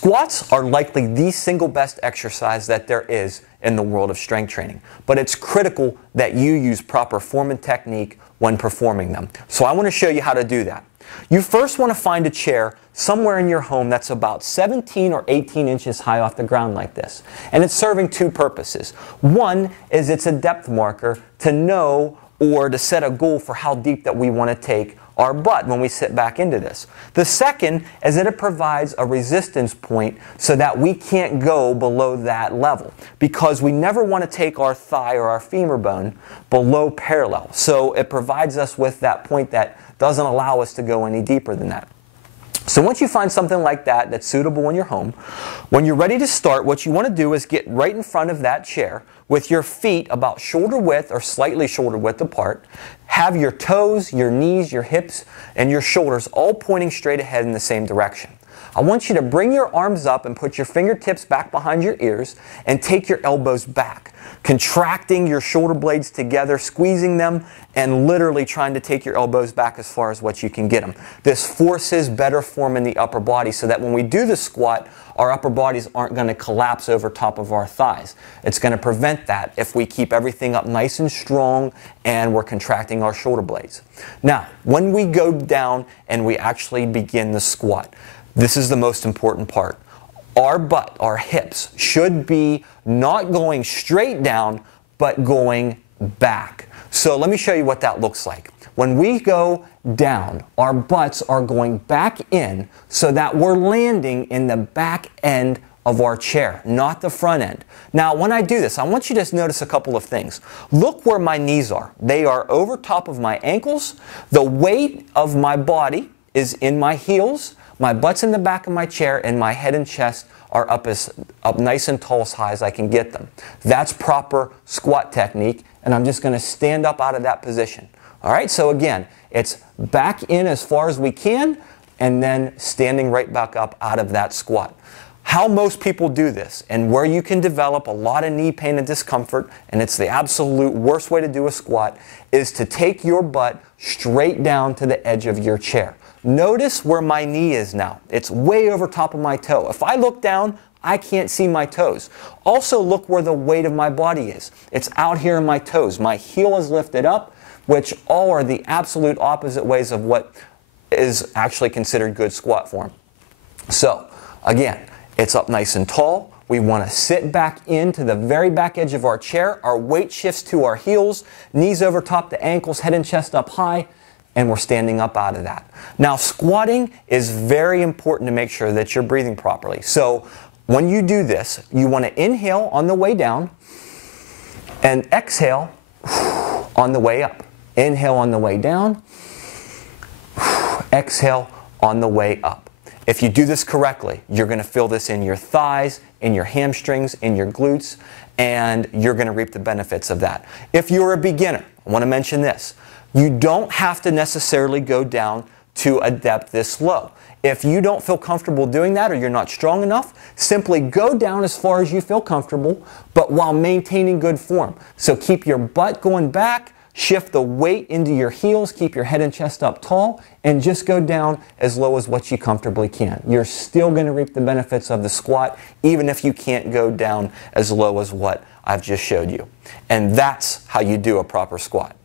Squats are likely the single best exercise that there is in the world of strength training, but it's critical that you use proper form and technique when performing them. So I want to show you how to do that. You first want to find a chair somewhere in your home that's about 17 or 18 inches high off the ground like this. And it's serving two purposes. One is it's a depth marker to know or to set a goal for how deep that we want to take our butt when we sit back into this. The second is that it provides a resistance point so that we can't go below that level, because we never want to take our thigh or our femur bone below parallel. So it provides us with that point that doesn't allow us to go any deeper than that. So once you find something like that that's suitable in your home, when you're ready to start, what you want to do is get right in front of that chair with your feet about shoulder width or slightly shoulder width apart. Have your toes, your knees, your hips, and your shoulders all pointing straight ahead in the same direction. I want you to bring your arms up and put your fingertips back behind your ears and take your elbows back, contracting your shoulder blades together, squeezing them, and literally trying to take your elbows back as far as what you can get them. This forces better form in the upper body so that when we do the squat, our upper bodies aren't going to collapse over top of our thighs. It's going to prevent that if we keep everything up nice and strong and we're contracting our shoulder blades. Now, when we go down and we actually begin the squat, this is the most important part. Our butt, our hips, should be not going straight down, but going back. So let me show you what that looks like. When we go down, our butts are going back in so that we're landing in the back end of our chair, not the front end. Now, when I do this, I want you to just notice a couple of things. Look where my knees are. They are over top of my ankles. The weight of my body is in my heels. My butt's in the back of my chair, and my head and chest are up nice and tall, as high as I can get them. That's proper squat technique, and I'm just going to stand up out of that position. All right, so again, it's back in as far as we can, and then standing right back up out of that squat. How most people do this, and where you can develop a lot of knee pain and discomfort, and it's the absolute worst way to do a squat, is to take your butt straight down to the edge of your chair. Notice where my knee is now. It's way over top of my toe. If I look down, I can't see my toes. Also, look where the weight of my body is. It's out here in my toes. My heel is lifted up, which all are the absolute opposite ways of what is actually considered good squat form. So, again, it's up nice and tall. We want to sit back into the very back edge of our chair. Our weight shifts to our heels, knees over top the ankles, head and chest up high, and we're standing up out of that. Now, squatting is very important to make sure that you're breathing properly. So when you do this, you want to inhale on the way down and exhale on the way up. Inhale on the way down, exhale on the way up. If you do this correctly, you're going to feel this in your thighs, in your hamstrings, in your glutes, and you're going to reap the benefits of that. If you're a beginner, I want to mention this. You don't have to necessarily go down to a depth this low. If you don't feel comfortable doing that or you're not strong enough, simply go down as far as you feel comfortable, but while maintaining good form. So keep your butt going back, shift the weight into your heels, keep your head and chest up tall, and just go down as low as what you comfortably can. You're still going to reap the benefits of the squat, even if you can't go down as low as what I've just showed you. And that's how you do a proper squat.